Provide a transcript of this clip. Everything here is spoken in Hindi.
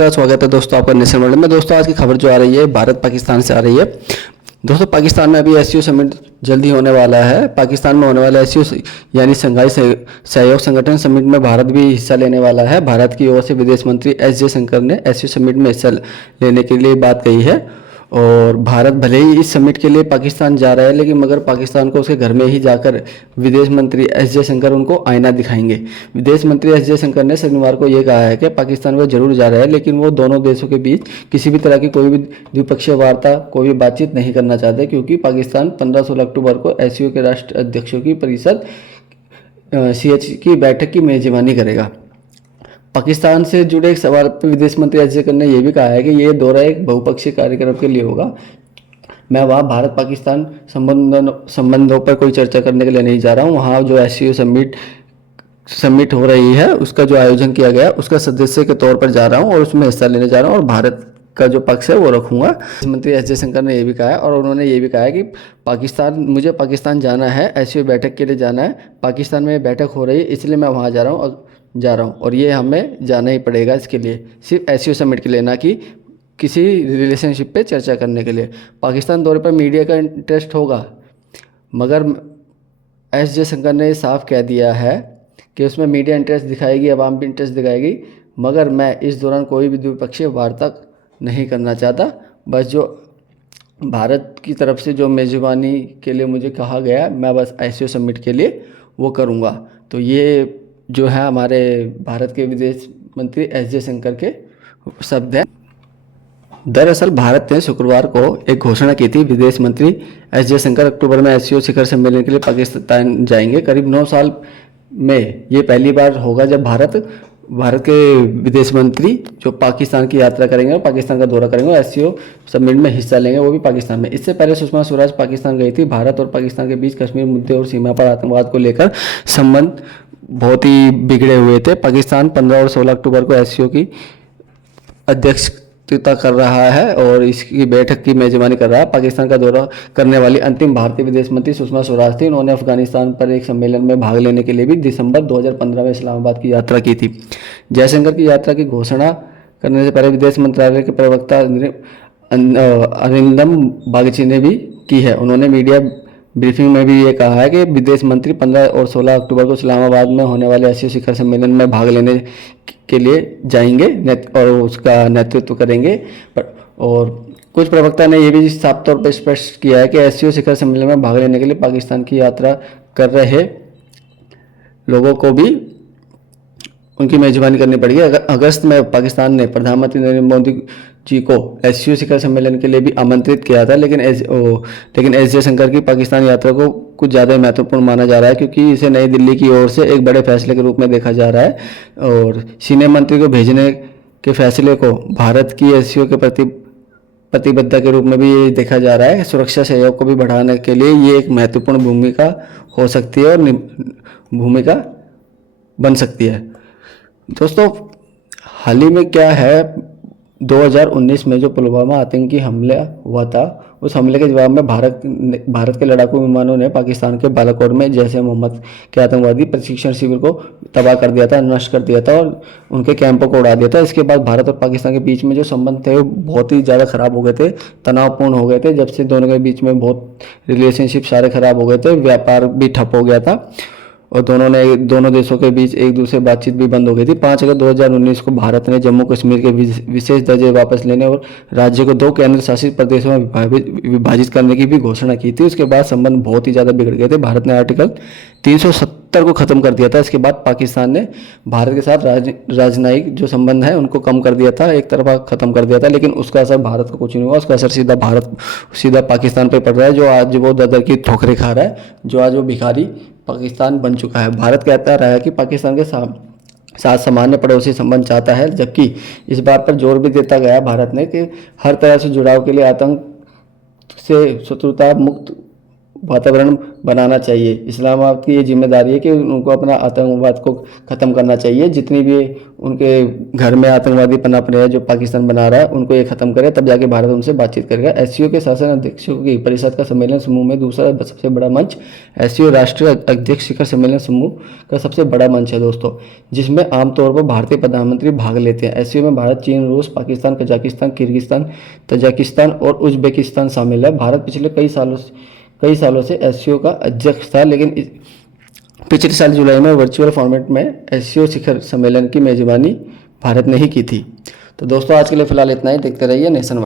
स्वागत है दोस्तों आपका नेशन वर्ल्ड में। दोस्तों आज की खबर जो आ रही है भारत पाकिस्तान से आ रही है। दोस्तों पाकिस्तान में अभी एससीओ समिट जल्दी होने वाला है। पाकिस्तान में होने वाला एससीओ यानी शंघाई सहयोग संगठन समिट में भारत भी हिस्सा लेने वाला है। भारत की ओर से विदेश मंत्री एस जयशंकर ने एससीओ समिट में हिस्सा लेने के लिए बात कही है। और भारत भले ही इस समिट के लिए पाकिस्तान जा रहा है, लेकिन मगर पाकिस्तान को उसके घर में ही जाकर विदेश मंत्री एस जयशंकर उनको आईना दिखाएंगे। विदेश मंत्री एस जयशंकर ने शनिवार को ये कहा है कि पाकिस्तान वो जरूर जा रहा है, लेकिन वो दोनों देशों के बीच किसी भी तरह की कोई भी द्विपक्षीय वार्ता, कोई भी बातचीत नहीं करना चाहते, क्योंकि पाकिस्तान 15-16 अक्टूबर को एससीओ के राष्ट्र अध्यक्षों की परिषद CH की बैठक की मेजबानी करेगा। पाकिस्तान से जुड़े एक सवाल पर विदेश मंत्री एस जयशंकर ने यह भी कहा है कि ये दौरा एक बहुपक्षीय कार्यक्रम के लिए होगा। मैं वहाँ भारत पाकिस्तान संबंधों पर कोई चर्चा करने के लिए नहीं जा रहा हूँ। वहाँ जो एससीओ समिट हो रही है उसका जो आयोजन किया गया उसका सदस्य के तौर पर जा रहा हूँ और उसमें हिस्सा लेने जा रहा हूँ और भारत का जो पक्ष है वो रखूँगा। मंत्री एस जयशंकर ने यह भी कहा है और उन्होंने ये भी कहा है कि मुझे पाकिस्तान जाना है, एससीओ बैठक के लिए जाना है। पाकिस्तान में बैठक हो रही है इसलिए मैं वहाँ जा रहा हूँ और ये हमें जाना ही पड़ेगा इसके लिए, सिर्फ एससीओ समिट के लिए, ना कि किसी रिलेशनशिप पे चर्चा करने के लिए। पाकिस्तान दौरे पर मीडिया का इंटरेस्ट होगा, मगर एस जयशंकर ने साफ कह दिया है कि उसमें मीडिया इंटरेस्ट दिखाएगी, अवाम भी इंटरेस्ट दिखाएगी, मगर मैं इस दौरान कोई भी द्विपक्षीय वार्ता नहीं करना चाहता। बस जो भारत की तरफ से जो मेज़बानी के लिए मुझे कहा गया, मैं बस एससीओ समिट के लिए वो करूँगा। तो ये जो है हमारे भारत के विदेश मंत्री एस जयशंकर के शब्द हैं। दरअसल भारत ने शुक्रवार को एक घोषणा की थी। विदेश मंत्री एस जयशंकर अक्टूबर में एससीओ शिखर सम्मेलन के लिए पाकिस्तान जाएंगे। करीब 9 साल में ये पहली बार होगा जब भारत के विदेश मंत्री जो पाकिस्तान की यात्रा करेंगे और पाकिस्तान का दौरा करेंगे और एससीओ समिट में हिस्सा लेंगे, वो भी पाकिस्तान में। इससे पहले सुषमा स्वराज पाकिस्तान गई थी। भारत और पाकिस्तान के बीच कश्मीर मुद्दे और सीमा पर आतंकवाद को लेकर संबंध बहुत ही बिगड़े हुए थे। पाकिस्तान 15 और 16 अक्टूबर को एससीओ की अध्यक्षता कर रहा है और इसकी बैठक की मेजबानी कर रहा है। पाकिस्तान का दौरा करने वाली अंतिम भारतीय विदेश मंत्री सुषमा स्वराज थी। उन्होंने अफगानिस्तान पर एक सम्मेलन में भाग लेने के लिए भी दिसंबर 2015 में इस्लामाबाद की यात्रा की थी। जयशंकर की यात्रा की घोषणा करने से पहले विदेश मंत्रालय के प्रवक्ता अरिंदम बागची ने भी की है। उन्होंने मीडिया ब्रीफिंग में भी ये कहा है कि विदेश मंत्री 15 और 16 अक्टूबर को इस्लामाबाद में होने वाले एससीओ शिखर सम्मेलन में भाग लेने के लिए जाएंगे और उसका नेतृत्व करेंगे। और कुछ प्रवक्ता ने यह भी साफ तौर पर स्पष्ट किया है कि एससीओ शिखर सम्मेलन में भाग लेने के लिए पाकिस्तान की यात्रा कर रहे लोगों को भी उनकी मेजबानी करनी पड़ेगी। अगस्त में पाकिस्तान ने प्रधानमंत्री नरेंद्र मोदी जी को एससीओ शिखर सम्मेलन के लिए भी आमंत्रित किया था, लेकिन एस जयशंकर की पाकिस्तान यात्रा को कुछ ज़्यादा महत्वपूर्ण माना जा रहा है, क्योंकि इसे नई दिल्ली की ओर से एक बड़े फैसले के रूप में देखा जा रहा है। और सीनियर मंत्री को भेजने के फैसले को भारत की एससीओ के प्रति प्रतिबद्धता के रूप में भी देखा जा रहा है। सुरक्षा सहयोग को भी बढ़ाने के लिए ये एक महत्वपूर्ण भूमिका हो सकती है और भूमिका बन सकती है। दोस्तों हाल ही में क्या है, 2019 में जो पुलवामा आतंकी हमला हुआ था, उस हमले के जवाब में भारत के लड़ाकू विमानों ने पाकिस्तान के बालाकोट में जैश ए मोहम्मद के आतंकवादी प्रशिक्षण शिविर को तबाह कर दिया था, नष्ट कर दिया था और उनके कैंपों को उड़ा दिया था। इसके बाद भारत और पाकिस्तान के बीच में जो संबंध थे वो बहुत ही ज़्यादा ख़राब हो गए थे, तनावपूर्ण हो गए थे। जब से दोनों के बीच में बहुत रिलेशनशिप सारे ख़राब हो गए थे, व्यापार भी ठप हो गया था और दोनों देशों के बीच एक दूसरे बातचीत भी बंद हो गई थी। 5 अगस्त 2019 को भारत ने जम्मू कश्मीर के विशेष दर्जे वापस लेने और राज्य को 2 केंद्र शासित प्रदेशों में विभाजित करने की भी घोषणा की थी। उसके बाद संबंध बहुत ही ज़्यादा बिगड़ गए थे। भारत ने आर्टिकल 370 को ख़त्म कर दिया था। इसके बाद पाकिस्तान ने भारत के साथ राजनयिक जो संबंध है उनको कम कर दिया था, एक तरफा ख़त्म कर दिया था, लेकिन उसका असर भारत को कुछ नहीं हुआ। उसका असर सीधा पाकिस्तान पर पड़ रहा है, जो आज वो दर की ठोकरें खा रहा है, जो आज वो भिखारी पाकिस्तान बन चुका है। भारत कहता रहा है कि पाकिस्तान के साथ सामान्य पड़ोसी संबंध चाहता है, जबकि इस बात पर जोर भी देता गया भारत ने कि हर तरह से जुड़ाव के लिए आतंक से शत्रुता मुक्त वातावरण बनाना चाहिए। इस्लामाबाद की ये जिम्मेदारी है कि उनको अपना आतंकवाद को ख़त्म करना चाहिए। जितनी भी उनके घर में आतंकवादी पनप रहे हैं जो पाकिस्तान बना रहा है, उनको ये ख़त्म करे, तब जाके भारत उनसे बातचीत करेगा। एससीओ के शासन अध्यक्षों की परिषद का सम्मेलन समूह में दूसरा सबसे बड़ा मंच एससीओ राष्ट्रीय अध्यक्ष शिखर सम्मेलन समूह का सबसे बड़ा मंच है दोस्तों, जिसमें आमतौर पर भारतीय प्रधानमंत्री भाग लेते हैं। एससीओ में भारत, चीन, रूस, पाकिस्तान, कजाकिस्तान, किर्गिस्तान, तजाकिस्तान और उज्बेकिस्तान शामिल है। भारत पिछले कई सालों से एससीओ का अध्यक्ष था, लेकिन पिछले साल जुलाई में वर्चुअल फॉर्मेट में एससीओ शिखर सम्मेलन की मेजबानी भारत ने ही की थी। तो दोस्तों आज के लिए फिलहाल इतना ही। देखते रहिए नेशन।